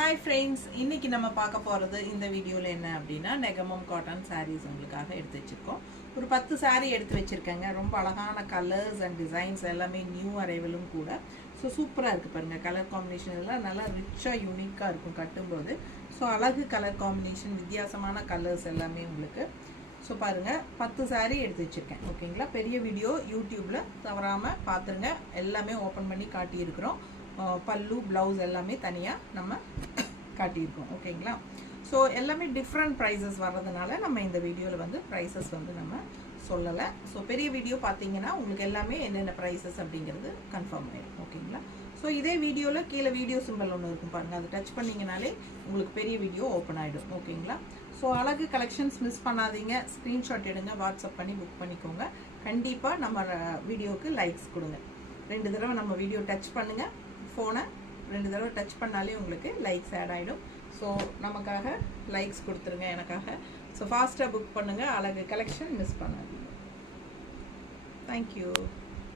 Hi friends, இன்னைக்கு நம்ம பார்க்க போறது இந்த வீடியோல என்ன அப்படினா நெகமம் காட்டன் sarees உங்களுக்காக எடுத்து வச்சிருக்கோம். ஒரு 10 saree எடுத்து வச்சிருக்கேங்க. ரொம்ப அழகான கலர்ஸ் அண்ட் டிசைன்ஸ் எல்லாமே நியூ அரைவலும் கூட. சோ சூப்பரா இருக்கு பாருங்க. கலர் காம்பினேஷன் எல்லாம் நல்லா ரிச்சா யூனிக்கா இருக்கும் கட்டும்போது. சோ அழகு கலர் காம்பினேஷன் வித்தியாசமான கலர்ஸ் எல்லாமே உங்களுக்கு. சோ பாருங்க 10 saree எடுத்து வச்சிருக்கேன். ஓகேங்களா? பெரிய வீடியோ YouTubeல தவறாம பாத்துருங்க. எல்லாமே ஓபன் பண்ணி காட்டி இருக்கிறோம். பல்லு ப்ளவுஸ் எல்லாமே தனியா நம்ம காட்டியிருக்கோம். ஓகேங்களா? ஸோ எல்லாமே டிஃப்ரெண்ட் ப்ரைஸஸ் வர்றதுனால நம்ம இந்த வீடியோவில் வந்து ப்ரைஸஸ் வந்து நம்ம சொல்லலை. ஸோ பெரிய வீடியோ பார்த்தீங்கன்னா உங்களுக்கு எல்லாமே என்னென்ன ப்ரைஸஸ் அப்படிங்கிறது கன்ஃபார்ம் ஆகிடும். ஓகேங்களா? ஸோ இதே வீடியோவில் கீழே வீடியோ சிம்பிள் ஒன்று இருக்கும் பாருங்கள், அதை டச் பண்ணிங்கனாலே உங்களுக்கு பெரிய வீடியோ ஓப்பன் ஆகிடும். ஓகேங்களா? ஸோ அழகு கலெக்ஷன்ஸ் மிஸ் பண்ணாதீங்க. ஸ்க்ரீன்ஷாட் எடுங்க, வாட்ஸ்அப் பண்ணி புக் பண்ணிக்கோங்க. கண்டிப்பாக நம்ம வீடியோவுக்கு லைக்ஸ் கொடுங்க. 2 தடவை நம்ம வீடியோ டச் பண்ணுங்கள். ஃபோனை 2 தடவை டச் பண்ணாலே உங்களுக்கு லைக்ஸ் ஆட் ஆகிடும். ஸோ நமக்காக லைக்ஸ் கொடுத்துருங்க எனக்காக. ஸோ ஃபாஸ்ட்டாக புக் பண்ணுங்கள். அழகு கலெக்ஷன் மிஸ் பண்ணாதீங்க. தேங்க்யூ.